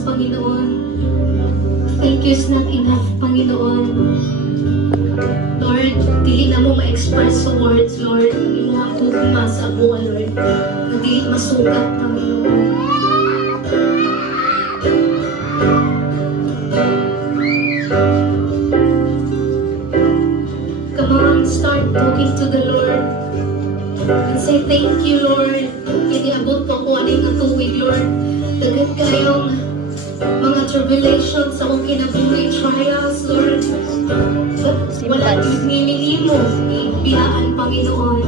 souls, Panginoon. Thank you is not enough, Panginoon. Lord, dili na mo ma-express sa words, Lord. Hindi mo ako kumasa buwan, Lord. Na dili masugat, Panginoon. Come on, start talking to the Lord. And say, thank you, Lord. Iniabot po ko aning tuwig, Lord. Dagat kayong mga tribulations sa akong kinabuhi, trials, Lord. Wala nililin mo, biyaan, Panginoon.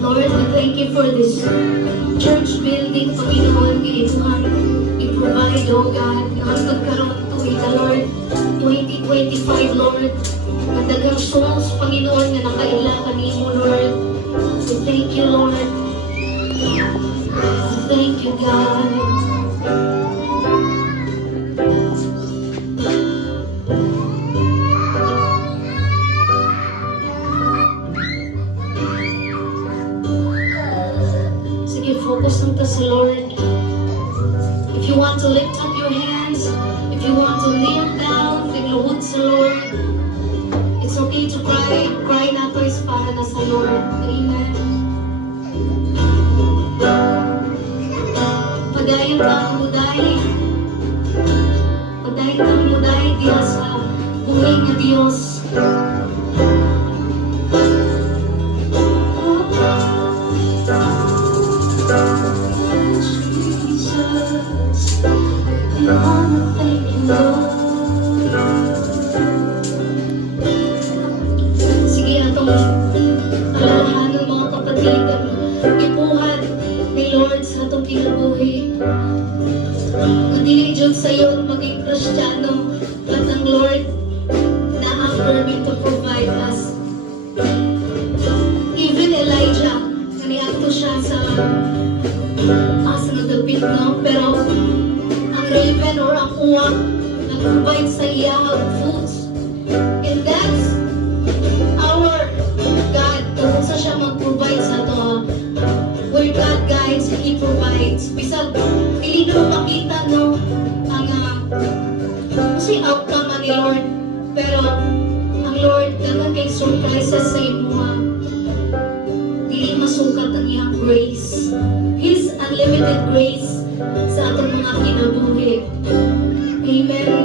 Lord, we thank you for this church building, Panginoon. Iinuhan, i-provide, oh God. Hanggang karoon tuwig na, Lord. 2025, Lord. Madagang souls, Panginoon, na nakaila kanimo, Lord. We thank you, Lord. Thank you, God. Sige, focus lang ta sa Lord. If you want to lift up your hands, if you want to kneel down, tigluhod sa Lord. It's okay to cry. Cry na to is para na sa Lord. Amen. Padayon ka muday. Padayon ka muday diya sa buhay nga Diyos. Jesus, I wanna thank you, Lord. Sige, atong alalahanan mga kapatid, ipuhan ni Lord sa atong kinabuhi. Madili dyan sa'yo maging Kristiyano, at ang Lord na-affirm to provide us. Even Elijah, kaniadto siya sa asa ng dapit, no? Pero ang raven or ang uwak nag-provide sa iya of foods. And that's our God. Kung sa siya mag-provide sa to, where God guides, He provides. Bisag, hindi na makita, no? Ang kasi outcome ni Lord. Pero ang Lord, dagan kay surprises sa imuha. Dili masukat ang iyang grace. His unlimited grace sa atong mga kinabuhi. Amen.